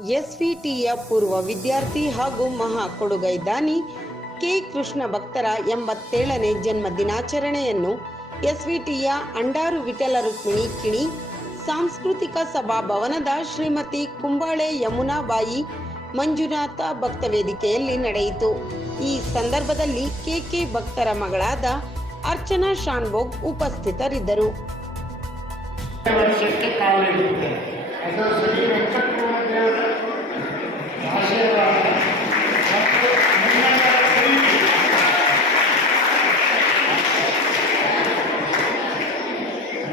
ಎಸ್ವಿಟಿಯ ಪೂರ್ವ ವಿದ್ಯಾರ್ಥಿ ಹಾಗೂ ಮಹಾ ಕೊಡುಗೈದಾನಿ ಕೆ ಕೃಷ್ಣ ಭಕ್ತರ 87ನೇ ಜನ್ಮ ದಿನಾಚರಣೆಯನ್ನು ಎಸ್ವಿಟಿಯ ಅಂಡಾರು ವಿಠಲ ರುಕ್ಮಿಣಿ ಕಿಣಿ ಸಾಂಸ್ಕೃತಿಕ ಸಭಾಭವನದ ಶ್ರೀಮತಿ ಕುಂಬಾಳೆ ಯಮುನಾಬಾಯಿ ಮಂಜುನಾಥ ಭಕ್ತ ವೇದಿಕೆಯಲ್ಲಿ ನಡೆಯಿತು. ಈ ಸಂದರ್ಭದಲ್ಲಿ ಕೆಕೆ ಭಕ್ತರ ಮಗಳಾದ ಅರ್ಚನಾ ಶಾನ್ಭೋಗ್ ಉಪಸ್ಥಿತರಿದ್ದರು.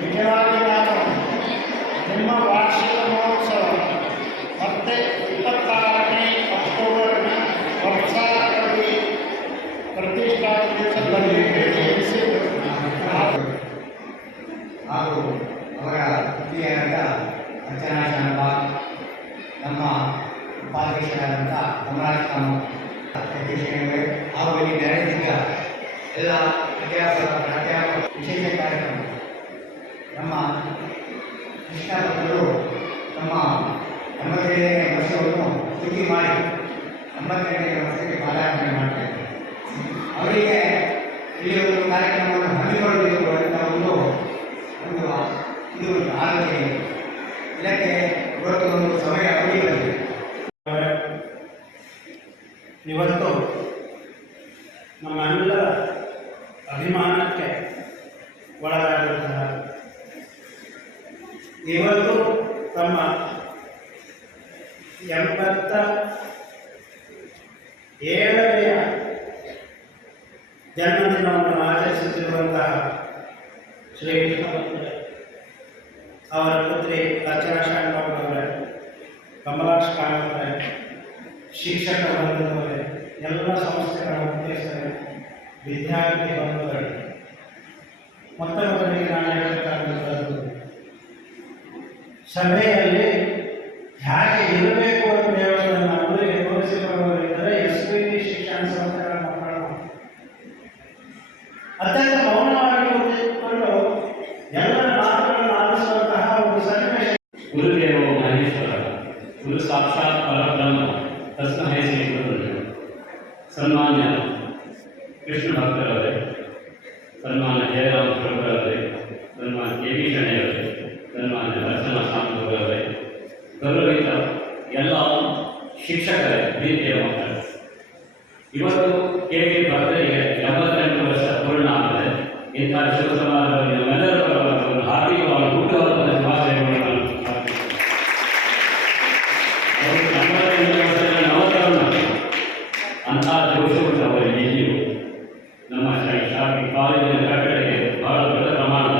ನಿಜವಾಗಿ ನಾನು ನಿಮ್ಮ ವಾರ್ಷಿಕ ಮಹೋತ್ಸವ ಮತ್ತೆ 26ನೇ ಅಕ್ಟೋಬರ್ ವರ್ಷಾವಧಿ ಪ್ರತಿಷ್ಠಾಪನೆ ಹಾಗೂ ಅವರ ಪುತ್ರಿಯಾದ ಅರ್ಚನಾ ಶಾನ್ಭಾಗ್, ನಮ್ಮ ಉಪಾಧ್ಯಕ್ಷರಾದಂಥ ಕಮಲಾಕ್ಷ ಅಧ್ಯಕ್ಷರೇ ಹಾಗೂ ಇಲ್ಲಿ ನಡೆದಿದ್ದ ಎಲ್ಲ ಪ್ರಾಧ್ಯಾಪಕ ವಿಶೇಷ ಕಾರ್ಯಕ್ರಮ ನಮ್ಮ ಕೃಷ್ಣ ಭಕ್ತರು ತಮ್ಮ 87ನೇ ವರ್ಷವನ್ನು ಪೂರ್ತಿ ಮಾಡಿ 82ನೇ ವರ್ಷಕ್ಕೆ ಪಾದಾರ್ಪಣೆ ಮಾಡ್ತಾರೆ. ಅವರಿಗೆ ಇಲ್ಲಿ ಒಂದು ಕಾರ್ಯಕ್ರಮವನ್ನು ಹಮ್ಮಿಕೊಳ್ಳಬೇಕು ಅಂತ ಇದು ಆಲೋಚನೆ. ಇದಕ್ಕೆ ಇವತ್ತು ಒಂದು ಸಮಯ ಅವಧಿ ಬಂದಿದೆ. ಇವತ್ತು ನಮ್ಮೆಲ್ಲರ ಅಭಿಮಾನಕ್ಕೆ ಒಳಗಾಗಿರುತ್ತಾರೆ. ಇವತ್ತು ತಮ್ಮ 87ನೇ ಜನ್ಮದಿನವನ್ನು ಆಚರಿಸುತ್ತಿರುವಂತಹ ಶ್ರೀ ಕೃಷ್ಣ ಭಕ್ತರೇ, ಅವರ ಪುತ್ರಿ ಅರ್ಚನಾ ಶಾನ್ಭಾಗ್ ಅವರೇ, ಕಮಲಾಕ್ಷ ಕಾಮತರೇ, ಶಿಕ್ಷಕ ಬಂಧುಗಳೇ, ಎಲ್ಲ ಸಂಸ್ಥೆಗಳ ಮುಖ್ಯಸ್ಥರೇ, ವಿದ್ಯಾರ್ಥಿ ಬಂಧುಗಳೇ, ಮೊದಲಿಗೆ ನಾನು ಹೇಳಬೇಕಾದಂಥದ್ದು ಸಭೆಯಲ್ಲಿ ಹೇಗೆ ಇರಬೇಕು ಅಂತ ಹೇಳೋದನ್ನು ಅವರಿಗೆ ತೋರಿಸಿಕೊಳ್ಳುವವರಿದ್ದರೆ ಎಸ್ವಿಟಿ ಶಿಕ್ಷಣ ಸಂಸ್ಥೆಗಳ ಮಕ್ಕಳು ಅತ್ಯಂತ ಮೌನವಾಗಿ ಕುಳಿತುಕೊಂಡು ಎಲ್ಲರ ಮಾತುಗಳನ್ನು ಆಲಿಸುವಂತಹ ಒಂದು ಸನ್ನಿವೇಶ. ಗುರುದೇವೋ ಮಹೇಶ್ವರ, ಗುರು ಸಾಕ್ಷಾತ್ ಪರಬ್ರಹ್ಮ ತಸ್ಮೈ ಶ್ರೀ ಗುರುವೇ. ಸನ್ಮಾನ್ಯ ಕೃಷ್ಣ ಭಕ್ತರವರೇ, ಸನ್ಮಾನ್ಯ ಜಯರಾಮ ಪ್ರಭುರವರೇ, ಸನ್ಮಾನ್ಯ ಕೆ ವಿ ಶೆಣೆಯವರೇ, ಸನ್ಮಾನ್ಯ ಅರ್ಚನಾ ಶಾನ್ಭೋಗರವರೇ, ಗೌರವಿತ ಎಲ್ಲ ಶಿಕ್ಷಕರೇ, ಪ್ರೀತಿಯ ಮಕ್ಕಳು, ಇವತ್ತು ಕೆ ವಿ ಭಕ್ತರಿಗೆ 78 ವರ್ಷ ಪೂರ್ಣ ಆಗಿದೆ. ಇಂತಹ ಶುಭ ಸಮಾರಂಭದಲ್ಲಿ ನಮ್ಮೆಲ್ಲರ ಪರವಾಗಿ ಒಂದು ಹಾರ್ದಿಕವಾಗಿ ಹುಟ್ಟುಹಬ್ಬದ ಶುಭಾಶಯಗಳನ್ನು ಅಂತಹ ಜೋಶವನ್ನು ಅವರಿಗೆ ಎಲ್ಲಿಯೂ ನಮ್ಮ ಶಾಲೆ ಕಾಲೇಜಿನ ಕಟ್ಟಡಕ್ಕೆ ಬಹಳ ದೊಡ್ಡ ಪ್ರಮಾಣದ